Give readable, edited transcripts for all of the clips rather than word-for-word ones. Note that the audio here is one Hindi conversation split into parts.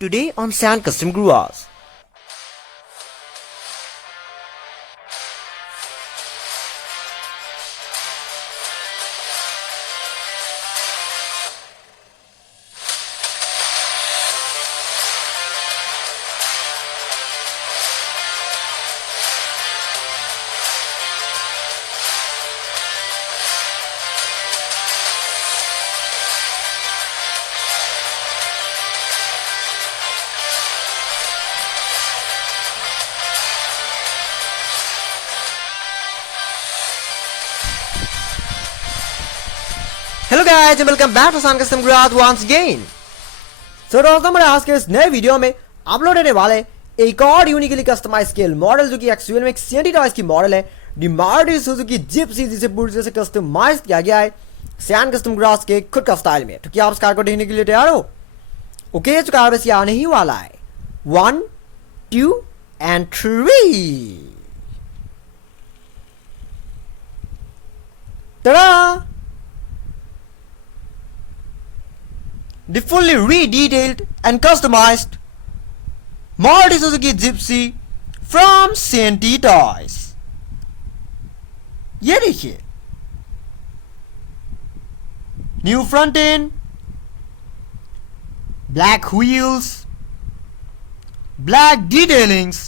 Today on Sand Custom Grooves. Hello guys and welcome back to Sand Custom Grooves once again. So दोस्तों हमारे आज के इस नए वीडियो में अपलोड होने वाले एक और यूनिकली कस्टमाइज स्केल मॉडल जो कि एक्चुअल में एक सीएनटी टॉयज की मॉडल है दी मारुति सुजुकी जिप्सी, जिसे पूरी तरह से कस्टमाइज किया गया है सैन कस्टम ग्रूव्स के खुद का स्टाइल में। तो क्या आप इस कार को देखने के लिए तैयार हो? ओके, तो कार वैसे आने ही वाला है 1 2 and 3। Ta-da! The fully re-detailed and customized Maruti Suzuki Gypsy from CNT Toys। ये देखिए, new front end, black wheels, black detailings,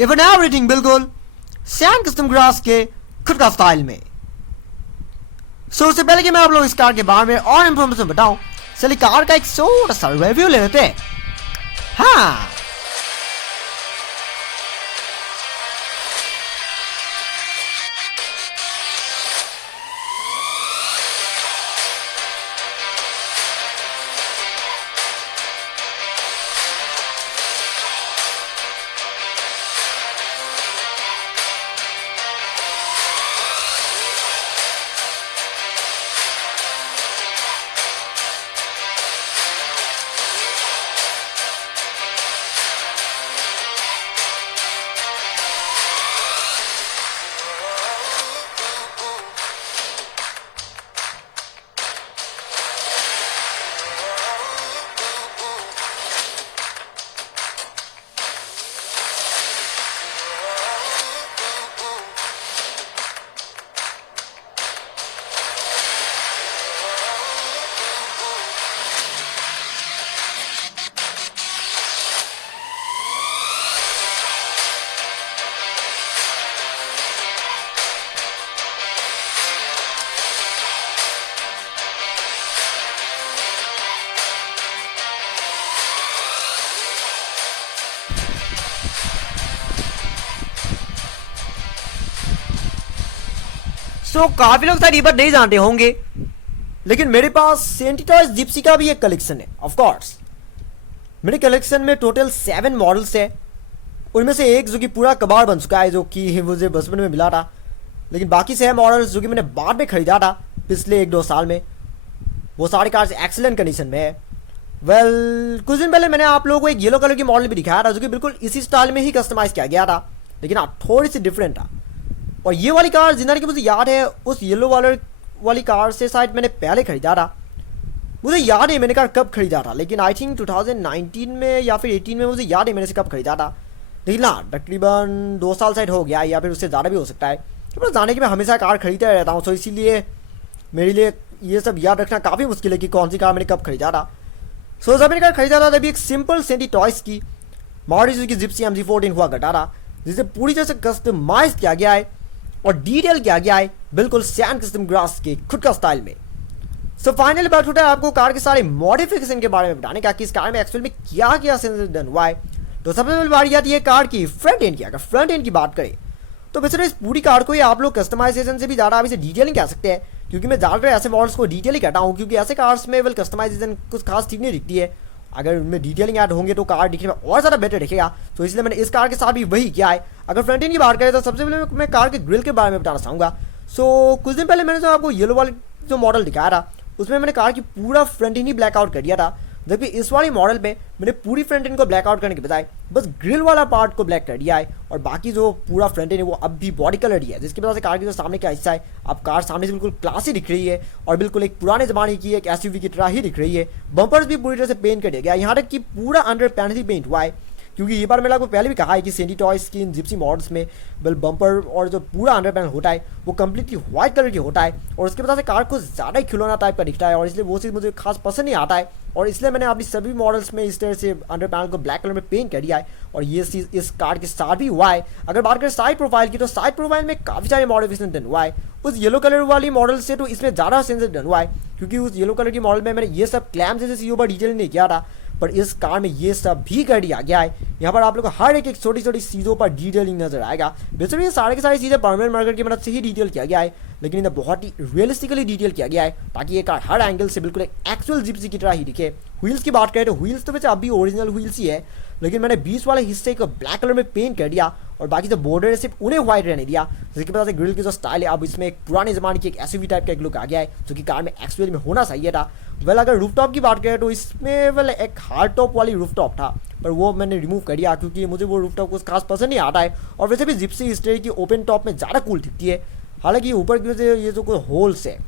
even everything बिल्कुल सैन कस्टम ग्रूव्स के खुद का स्टाइल में। सो उससे पहले कि मैं आप लोग इस कार के बारे में और इंफॉर्मेशन बताऊं, चलिए कार का एक छोटा सा रिव्यू ले लेते हैं। हाँ, सो काफी लोग शायद ये बात नहीं जानते होंगे, लेकिन मेरे पास सीएनटी टॉयज जिप्सी का भी एक कलेक्शन है। ऑफ कोर्स मेरे कलेक्शन में टोटल 7 मॉडल्स है। उनमें से एक जो कि पूरा कबाड़ बन चुका है, जो कि मुझे बचपन में मिला था, लेकिन बाकी 6 मॉडल्स जो कि मैंने बाद में खरीदा था पिछले 1-2 साल में, वो सारी कार्स एक्सीलेंट कंडीशन में है। कुछ दिन पहले मैंने आप लोगों को एक येलो कलर की मॉडल भी दिखाया था, जो कि बिल्कुल इसी स्टाइल में ही कस्टमाइज किया गया था, लेकिन थोड़ी सी डिफरेंट था। और ये वाली कार जितना कि मुझे याद है, उस येलो वाली कार से शायद मैंने पहले खरीदा था। मुझे याद है मैंने कार कब खरीदा था, लेकिन आई थिंक 2019 में या फिर 18 में, मुझे याद है मैंने से कब खरीदा था। लेकिन ना, तकरीबन 2 साल शायद हो गया, या फिर उससे ज़्यादा भी हो सकता है। तो जाने कि मैं हमेशा कार खरीदता रहता हूँ, तो इसीलिए मेरे लिए ये सब याद रखना काफ़ी मुश्किल है कि कौन सी कार मैंने कब खरीदा था। सो जब मैंने कार खरीदा था तभी एक सिंपल सीएनटी टॉयज की मारुति सुजुकी जिप्सी MG14 हुआ करता था, जिसे पूरी तरह से कस्टमाइज किया गया है और डिटेल किया गया है बिल्कुल सैन कस्टम ग्रूव्स के खुद का स्टाइल में। सो फाइनली बात होता है आपको कार के सारे मॉडिफिकेशन के बारे में बताने का कि इस कार में एक्चुअल में क्या क्या डन हुआ है। तो सबसे पहले बारी आती है कार की फ्रंट एंड की। अगर फ्रंट एंड की बात करें तो वैसे इस पूरी कार को ही आप लोग कस्टमाइजेशन से भी ज़्यादा अभी से डिटेलिंग कह सकते हैं, क्योंकि मैं ज़्यादातर ऐसे मॉडल्स को डिटेल ही कहता हूँ, क्योंकि ऐसे कार्स में कस्टमाइजेशन कुछ खास ठीक नहीं दिखती है। अगर उनमें डिटेलिंग ऐड होंगे तो कार दिखने में और ज़्यादा बेटर दिखेगा। तो इसलिए मैंने इस कार के साथ भी वही किया है। अगर फ्रंट एंड की बात करें तो सबसे पहले मैं कार के ग्रिल के बारे में बताना चाहूँगा। सो कुछ दिन पहले मैंने जो आपको येलो वाली जो मॉडल दिखाया था, उसमें मैंने कार की पूरा front and he black out कर दिया था, जबकि इस वाली मॉडल पे मैंने पूरी फ्रंट एंड को ब्लैक आउट करने के बजाय बस ग्रिल वाला पार्ट को ब्लैक कर दिया है और बाकी जो पूरा फ्रंट एंड है वो अब भी बॉडी कलर ही है, जिसकी वजह से कार की जो सामने का हिस्सा है अब कार सामने से बिल्कुल क्लासी दिख रही है और बिल्कुल एक पुराने जमाने की एक एसयूवी की तरह ही दिख रही है। बम्पर्स भी पूरी तरह से पेंट कर दिया गया, यहाँ तक कि पूरा अंडर पैनल ही पेंट हुआ है, क्योंकि ये बार मैंने आपको पहले भी कहा है कि सेंटी टॉयज की इन जिप्सी मॉडल्स में वेल बम्पर और जो पूरा अंडर पैनल होता है वो कम्प्लीटली व्हाइट कलर की होता है और उसके वजह से कार को ज़्यादा ही खिलौना टाइप का दिखता है और इसलिए वो चीज़ मुझे खास पसंद नहीं आता है और इसलिए मैंने अपनी सभी मॉडल्स में इस तरह से अंडर पैनल को ब्लैक कलर में पेंट कर दिया है और ये चीज़ इस कार के साथ भी हुआ है। अगर बात करें साइड प्रोफाइल की तो साइड प्रोफाइल में काफ़ी सारे मॉडिफिकेशन डन हुआ है उस येलो कलर वाली मॉडल से, तो इसमें ज़्यादा सेंसर डन हुआ है क्योंकि उस येलो कलर की मॉडल में मैंने ये सब क्लैम जैसे सीओ पर डिटेल नहीं किया था, पर इस कार में ये सब भी कर दिया गया है। यहाँ पर आप लोग को हर एक छोटी छोटी चीज़ों पर डिटेलिंग नजर आएगा। बेसिकली ये सारे के सारी चीज़ें परमानेंट मार्कर की मदद से ही डिटेल किया गया है, लेकिन इन्हें बहुत ही रियलिस्टिकली डिटेल किया गया है ताकि ये कार हर एंगल से बिल्कुल एक एक्चुअल जिप्सी की तरह ही दिखे। व्हील्स की बात करें तो व्हील्स तो वैसे अभी ओरिजिनल व्हील्स ही है, लेकिन मैंने 20 वाले हिस्से को ब्लैक कलर में पेंट कर दिया और बाकी जो बॉर्डर है सिर्फ उन्हें व्हाइट रहने दिया, जिसके वजह से ग्रिल की जो स्टाइल है अब इसमें एक पुराने ज़माने की एक एसयूवी टाइप का एक लुक आ गया है जो कि कार में एक्चुअली में होना चाहिए था। वेल अगर रूफटॉप की बात करें तो इसमें वेल एक हार्ड टॉप वाली रूफटॉप था, पर वो मैंने रिमूव कर दिया क्योंकि मुझे वो रूफटॉप कुछ खास पसंद नहीं आता है और वैसे भी जिप्सी इस तरह की ओपन टॉप में ज़्यादा कूल दिखती है। हालांकि ऊपर की वजह ये जो कोई होल्स है,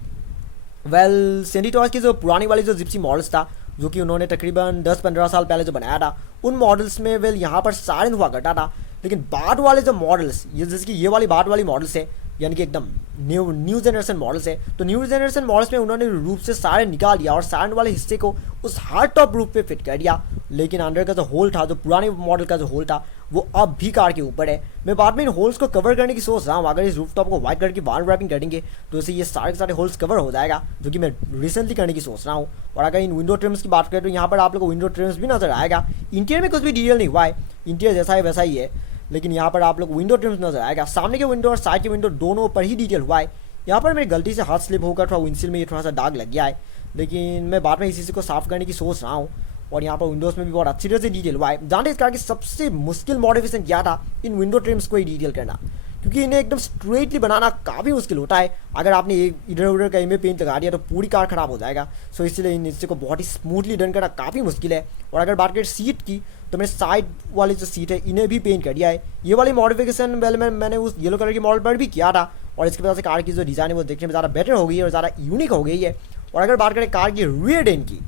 वेल सेंटी टॉयज की जो पुरानी वाली जो जिप्सी मॉडल्स था जो कि उन्होंने तकरीबन 10-15 साल पहले जो बनाया था उन मॉडल्स में वेल यहाँ पर सायरन हुआ करता था, लेकिन बाद वाले जो मॉडल्स ये जैसे कि ये वाली बाद वाली मॉडल्स है यानी कि एकदम न्यू जनरेशन मॉडल्स है, तो न्यू जनरेशन मॉडल्स में उन्होंने रूफ से सायरन निकाल दिया और सायरन वाले हिस्से को उस हार्ड टॉप रूफ पे फिट कर दिया, लेकिन अंडर का जो होल था जो पुराने मॉडल का जो होल था वो अब भी कार के ऊपर है। मैं बाद में इन होल्स को कवर करने की सोच रहा हूँ, अगर इस रूफ टॉप को व्हाइट कलर की वाल रैपिंग करेंगे तो इससे ये सारे के सारे होल्स कवर हो जाएगा, जो कि मैं रिसेंटली करने की सोच रहा हूँ। और अगर इन विंडो ट्रिम्स की बात करें तो यहाँ पर आप लोग को विंडो ट्रिम्स भी नजर आएगा। इंटीरियर में कुछ भी डिटेल नहीं हुआ है, इंटीरियर जैसा है वैसा ही है, लेकिन यहाँ पर आप लोग विंडो ट्रिम्स नजर आएगा। सामने के विंडो और साइड के विंडो दोनों पर ही डिटेल हुआ है। यहाँ पर मेरी गलती से हाथ स्लिप होकर थोड़ा विंडशील्ड में ये थोड़ा सा दाग लग गया है, लेकिन मैं बाद में इसी को साफ करने की सोच रहा हूँ। और यहाँ पर विंडोज़ में भी बहुत अच्छी तरह से डिटेल हुआ है। जानते इस कार की सबसे मुश्किल मॉडिफिकेशन क्या था? इन विंडो ट्रिम्स को ही डिटेल करना, क्योंकि इन्हें एकदम स्ट्रेटली बनाना काफ़ी मुश्किल होता है। अगर आपने एक इधर उधर कहीं में पेंट लगा दिया तो पूरी कार खराब हो जाएगा, सो इसलिए इन हिस्से को बहुत ही स्मूथली डन करना काफ़ी मुश्किल है। और अगर बात करें सीट की तो मैंने साइड वाली जो सीट है इन्हें भी पेंट कर दिया है। ये वाली मॉडिफिकेशन वेल मैंने उस येलो कलर की मॉडल पर भी किया था और इसकी वजह से कार की जो डिज़ाइन है वो देखने में ज़्यादा बेटर हो गई है और ज़्यादा यूनिक हो गई है। और अगर बात करें कार की रियर एंड की,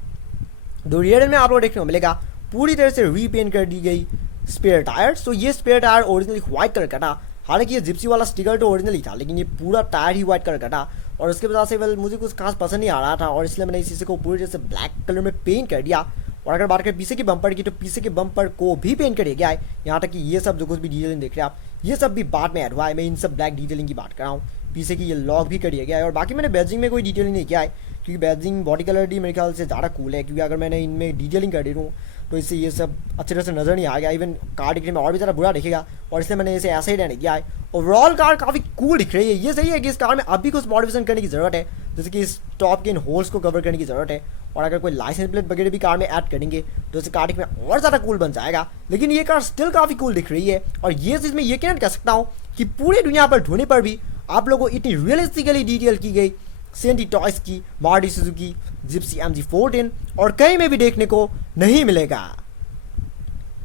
तो रियर एंड में आप लोग देखने को मिलेगा पूरी तरह से रीपेंट कर दी गई स्पेयर टायर। तो ये spare tyre originally white colour का था, हालांकि ये जिप्सी वाला स्टिकर तो ओरिजिनल ही था, लेकिन ये पूरा टायर ही व्हाइट कलर का था और उसके वजह से वेल मुझे कुछ खास पसंद नहीं आ रहा था और इसलिए मैंने इस चीज़ को पूरी तरह से ब्लैक कलर में पेंट कर दिया। और अगर बात करें पीछे के बम्पर की तो पीछे के बम्पर को भी पेंट कर दिया गया है। यहाँ तक कि ये सब जो कुछ भी डिटेलिंग देख रहे हैं आप, ये सब भी बाद में ऐड हुआ है। मैं इन सब ब्लैक डिटेलिंग की बात कर रहा हूँ। पीछे की ये लॉक भी कर दिया गया है और बाकी मैंने बैजिंग में कोई डिटेलिंग नहीं किया है, क्योंकि बैजिंग बॉडी कलर भी मेरे ख्याल से ज़्यादा कूल है, क्योंकि अगर मैंने इनमें डिटेलिंग कर दे दूँ तो इससे ये सब अच्छी तरह से नज़र नहीं आ गया, इवन कार दिखने में और भी ज़्यादा बुरा दिखेगा और इसलिए मैंने इसे ऐसा ही रहने दिया है। ओवरऑल कार काफ़ी कूल दिख रही है। ये सही है कि इस कार में अभी कुछ मॉडिफिकेशन करने की ज़रूरत है, जैसे कि इस टॉप के इन होल्स को कवर करने की ज़रूरत है और अगर कोई लाइसेंस प्लेट वगैरह भी कार में ऐड करेंगे तो इसे कार दिखने में और ज़्यादा कूल बन जाएगा। लेकिन ये कार स्टिल काफ़ी कूल दिख रही है और ये चीज़ मैं यकीनन कह सकता हूँ कि पूरी दुनिया पर ढूंढने पर भी आप लोगों को इतनी रियलिस्टिकली डिटेल की गई सेंटी टॉयज की मारुति सुजुकी जिप्सी MG14 और कहीं में भी देखने को नहीं मिलेगा।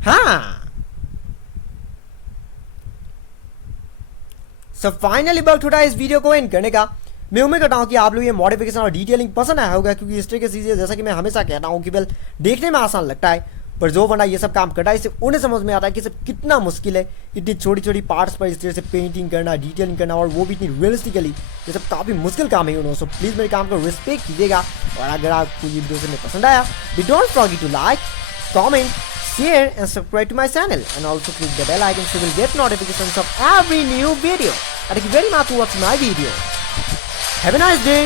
हाँ, सो फाइनली वक्त उठा इस वीडियो को एंड करने का। मैं उम्मीद करता हूँ कि आप लोग ये मॉडिफिकेशन और डिटेलिंग पसंद आया होगा, क्योंकि इस तरह की चीज़ें जैसा कि मैं हमेशा कहता हूँ कि वेल देखने में आसान लगता है, पर जो बंदा ये सब काम करता है इससे उन्हें समझ में आता है कि सब कितना मुश्किल है। इतनी छोटी छोटी पार्ट्स पर इस तरह से पेंटिंग करना, डिटेलिंग करना और वो भी इतनी रियलिस्टिकली, ये सब काफ़ी मुश्किल काम है। सो प्लीज़ मेरे काम को रिस्पेक्ट कीजिएगा और अगर आपको ये वीडियो से पसंद आया don't forget to like, comment, share and subscribe to my channel, and also click the bell icon so you will get notifications of every new video. And thank you very much for watching my video. Have a nice day.